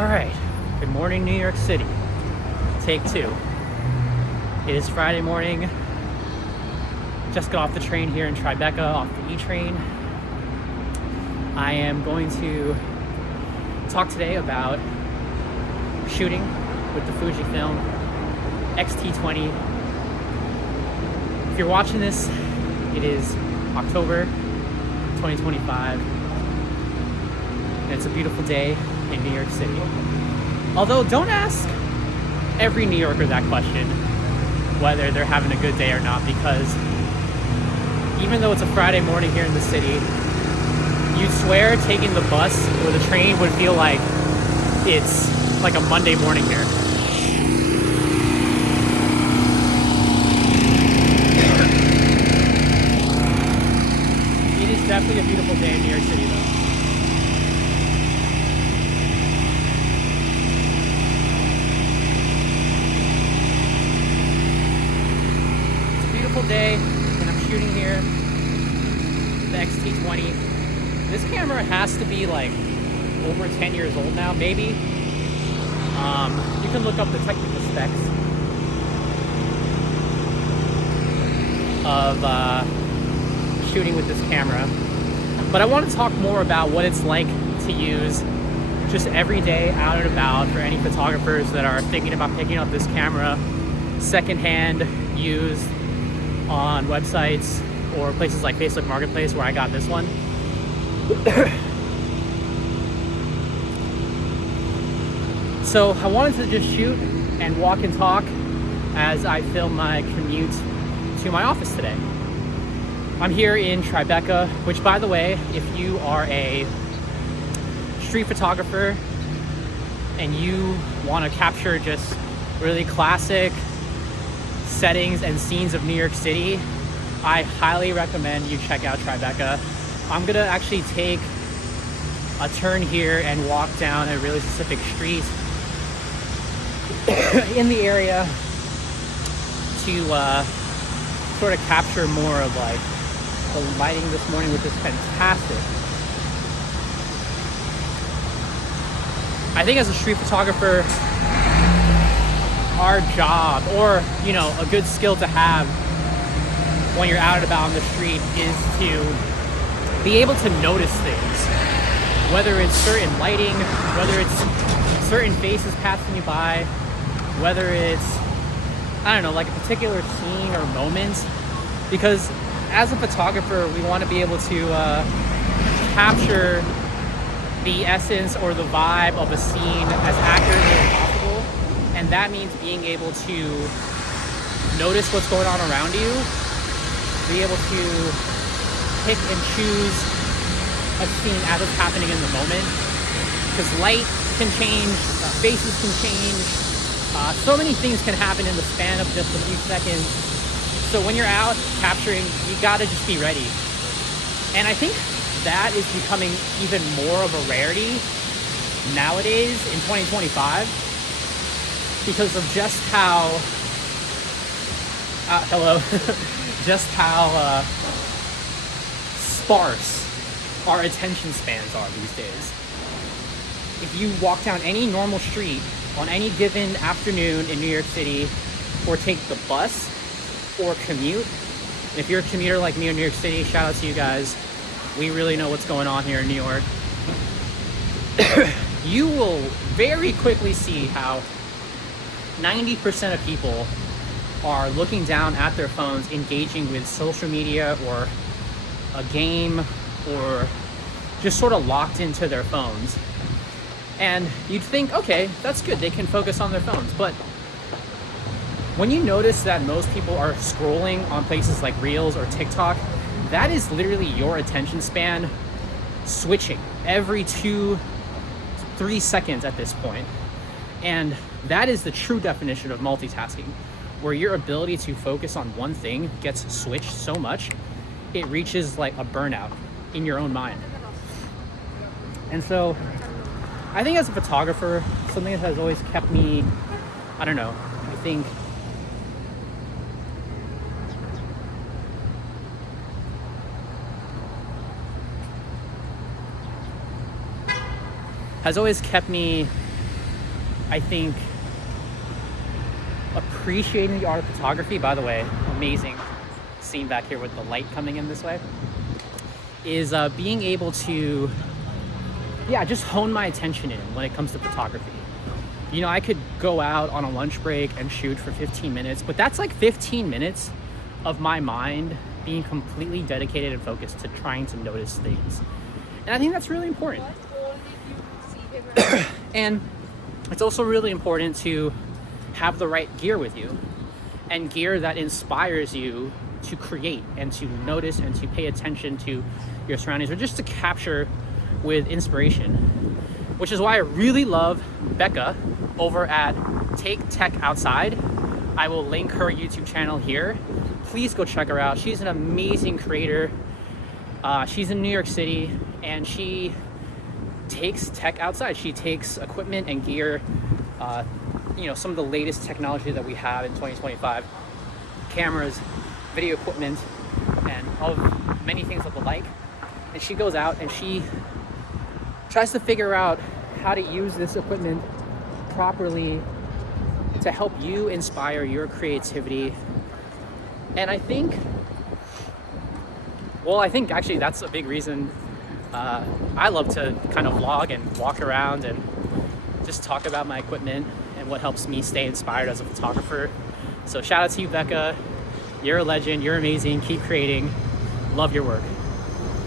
All right, good morning, New York City. Take two. It is Friday morning. Just got off the train here in Tribeca, off the E-train. I am going to talk today about shooting with the FujiFilm XT-20. If you're watching this, it is October 2025, and it's a beautiful day in New York City. Although, don't ask every New Yorker that question, whether they're having a good day or not, because even though it's a Friday morning here in the city, you'd swear taking the bus or the train would feel like it's like a Monday morning here. It is definitely a beautiful day in New York City, though. Day, and I'm shooting here the XT-20. This camera has to be like over 10 years old now, maybe. You can look up the technical specs of shooting with this camera, but I want to talk more about what it's like to use just every day out and about for any photographers that are thinking about picking up this camera secondhand, used on websites or places like Facebook Marketplace, where I got this one. So I wanted to just shoot and walk and talk as I film my commute to my office today. I'm here in Tribeca, which, by the way, if you are a street photographer and you want to capture just really classic settings and scenes of New York City, I highly recommend you check out Tribeca. I'm gonna actually take a turn here and walk down a really specific street in the area to sort of capture more of like the lighting this morning, which is fantastic. I think as a street photographer, our job, or a good skill to have when you're out and about on the street, is to be able to notice things, whether it's certain lighting, whether it's certain faces passing you by, whether it's, I don't know, like a particular scene or moment, because as a photographer we want to be able to capture the essence or the vibe of a scene as accurately as possible. And that means being able to notice what's going on around you, be able to pick and choose a scene as it's happening in the moment. Because light can change, faces can change, so many things can happen in the span of just a few seconds. So when you're out capturing, you gotta just be ready. And I think that is becoming even more of a rarity nowadays in 2025. Because of just how, just how sparse our attention spans are these days. If you walk down any normal street on any given afternoon in New York City, or take the bus or commute, and if you're a commuter like me in New York City, shout out to you guys. We really know what's going on here in New York. You will very quickly see how 90% of people are looking down at their phones, engaging with social media or a game, or just sort of locked into their phones. And you'd think, okay, that's good, they can focus on their phones. But when you notice that most people are scrolling on places like Reels or TikTok, that is literally your attention span switching every 2-3 seconds at this point. And that is the true definition of multitasking, where your ability to focus on one thing gets switched so much, it reaches like a burnout in your own mind. And so I think as a photographer, something that has always kept me, I don't know, I think has always kept me I think appreciating the art of photography, by the way, amazing scene back here with the light coming in this way, is being able to, yeah, just hone my attention in when it comes to photography. You know, I could go out on a lunch break and shoot for 15 minutes, but that's like 15 minutes of my mind being completely dedicated and focused to trying to notice things. And I think that's really important. And it's also really important to have the right gear with you, and gear that inspires you to create and to notice and to pay attention to your surroundings, or just to capture with inspiration. Which is why I really love Becca over at Take Tech Outside. I will link her YouTube channel here. Please go check her out. She's an amazing creator. She's in New York City, and she takes tech outside. She takes equipment and gear, you know, some of the latest technology that we have in 2025, cameras, video equipment, and all of many things of the like. And she goes out and she tries to figure out how to use this equipment properly to help you inspire your creativity. And I think actually that's a big reason I love to kind of vlog and walk around and just talk about my equipment and what helps me stay inspired as a photographer. So shout out to you, Becca. You're a legend, you're amazing, keep creating, love your work.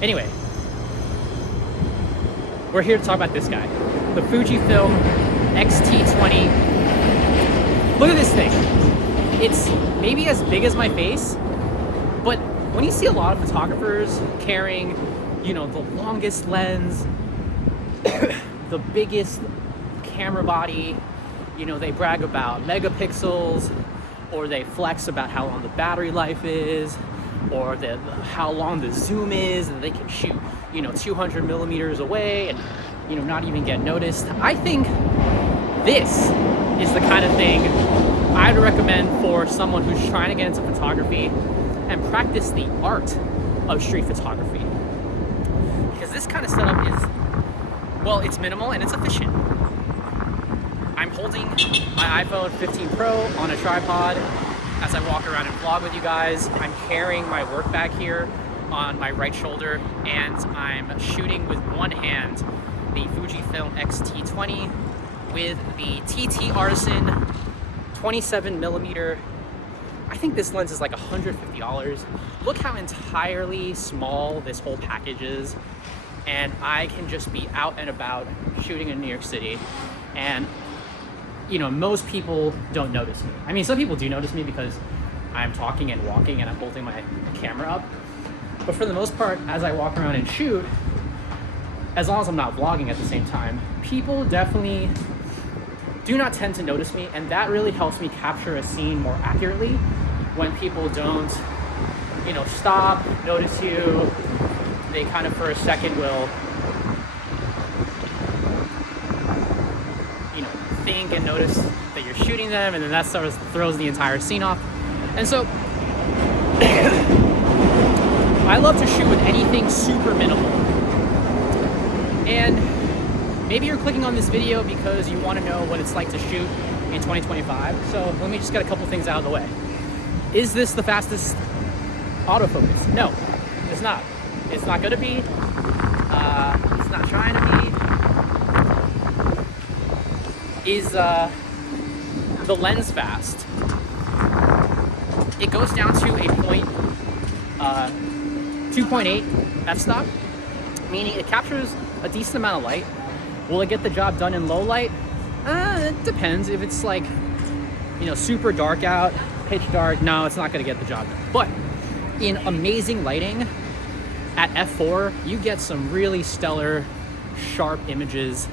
Anyway, we're here to talk about this guy, the FujiFilm XT-20. Look at this thing. It's maybe as big as my face, but when you see a lot of photographers carrying, you know, the longest lens, the biggest camera body, you know, they brag about megapixels, or they flex about how long the battery life is, or how long the zoom is, and they can shoot, you know, 200 millimeters away and, you know, not even get noticed. I think this is the kind of thing I'd recommend for someone who's trying to get into photography and practice the art of street photography. Because this kind of setup is, well, it's minimal and it's efficient. I'm holding my iPhone 15 Pro on a tripod as I walk around and vlog with you guys. I'm carrying my work bag here on my right shoulder, and I'm shooting with one hand the FujiFilm XT-20 with the TT Artisan 27 millimeter. I think this lens is like $150. Look how entirely small this whole package is, and I can just be out and about shooting in New York City. And you know, most people don't notice me. I mean, some people do notice me because I'm talking and walking and I'm holding my camera up. But for the most part, as I walk around and shoot, as long as I'm not vlogging at the same time, people definitely do not tend to notice me, and that really helps me capture a scene more accurately when people don't, you know, stop, notice you. They kind of for a second will, you know, think and notice that you're shooting them, and then that sort of throws the entire scene off. And so I love to shoot with anything super minimal. And maybe you're clicking on this video because you want to know what it's like to shoot in 2025. So let me just get a couple things out of the way. Is this the fastest autofocus? No, it's not. It's not going to be. It's not trying to be. Is the lens fast? It goes down to a 2.8 f-stop, meaning it captures a decent amount of light. Will it get the job done in low light? It depends. If it's like, you know, super dark out, pitch dark, no, it's not going to get the job done. But in amazing lighting at f4, you get some really stellar, sharp images.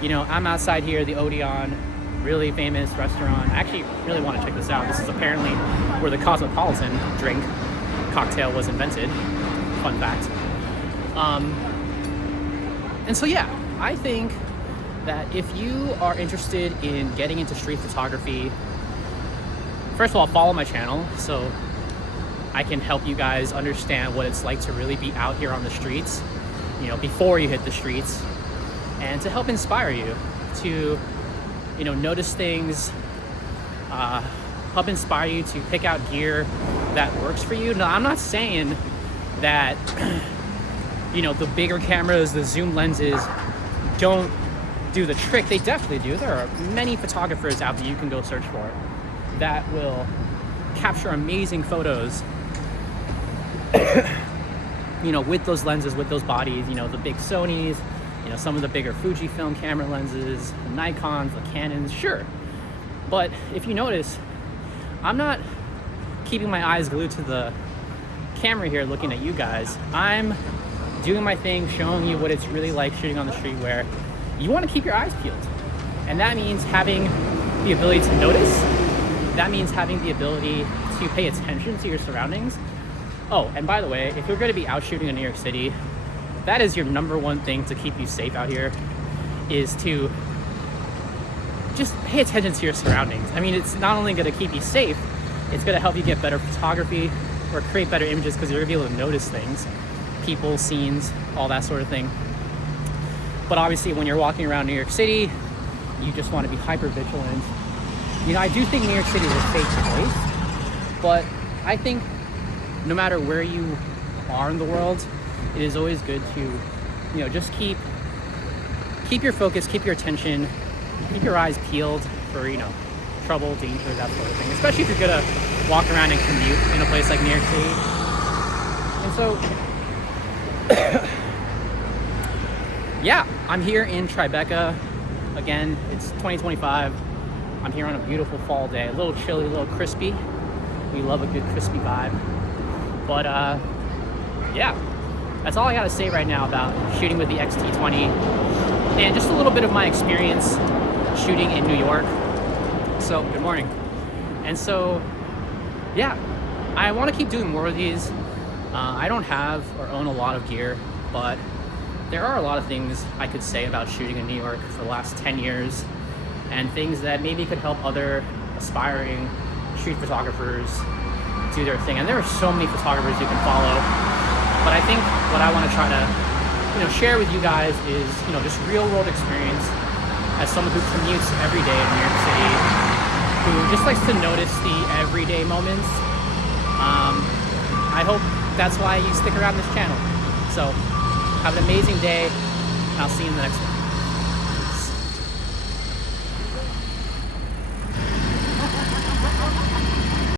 You know, I'm outside here, the Odeon, really famous restaurant. I actually really want to check this out. This is apparently where the Cosmopolitan drink cocktail was invented. Fun fact. And so yeah, I think that if you are interested in getting into street photography, first of all, follow my channel so I can help you guys understand what it's like to really be out here on the streets before you hit the streets, and to help inspire you to, notice things, help inspire you to pick out gear that works for you. Now, I'm not saying that, the bigger cameras, the zoom lenses don't do the trick. They definitely do. There are many photographers out there you can go search for that will capture amazing photos with those lenses, with those bodies, the big Sonys, some of the bigger FujiFilm camera lenses, the Nikons, the Canons, sure. But if you notice, I'm not keeping my eyes glued to the camera here looking at you guys. I'm doing my thing, showing you what it's really like shooting on the street, where you want to keep your eyes peeled. And that means having the ability to notice. That means having the ability to pay attention to your surroundings. Oh, and by the way, if you're going to be out shooting in New York City, that is your number one thing to keep you safe out here, is to just pay attention to your surroundings. I mean, it's not only going to keep you safe, it's going to help you get better photography or create better images, because you're going to be able to notice things, people, scenes, all that sort of thing. But obviously, when you're walking around New York City, you just want to be hyper vigilant. I do think New York City is a safe place, but I think no matter where you are in the world, it is always good to, just keep your focus, keep your attention, keep your eyes peeled for, trouble, danger, that sort of thing. Especially if you're gonna walk around and commute in a place like New York City. And so, yeah, I'm here in Tribeca. Again, it's 2025. I'm here on a beautiful fall day. A little chilly, a little crispy. We love a good crispy vibe. But yeah, that's all I gotta say right now about shooting with the XT-20 and just a little bit of my experience shooting in New York. So, good morning. And so, yeah, I wanna keep doing more of these. I don't have or own a lot of gear, but there are a lot of things I could say about shooting in New York for the last 10 years, and things that maybe could help other aspiring street photographers do their thing. And there are so many photographers you can follow, but I think what I want to try to share with you guys is just real world experience as someone who commutes every day in New York City, who just likes to notice the everyday moments. I hope that's why you stick around this channel. So have an amazing day, and I'll see you in the next one.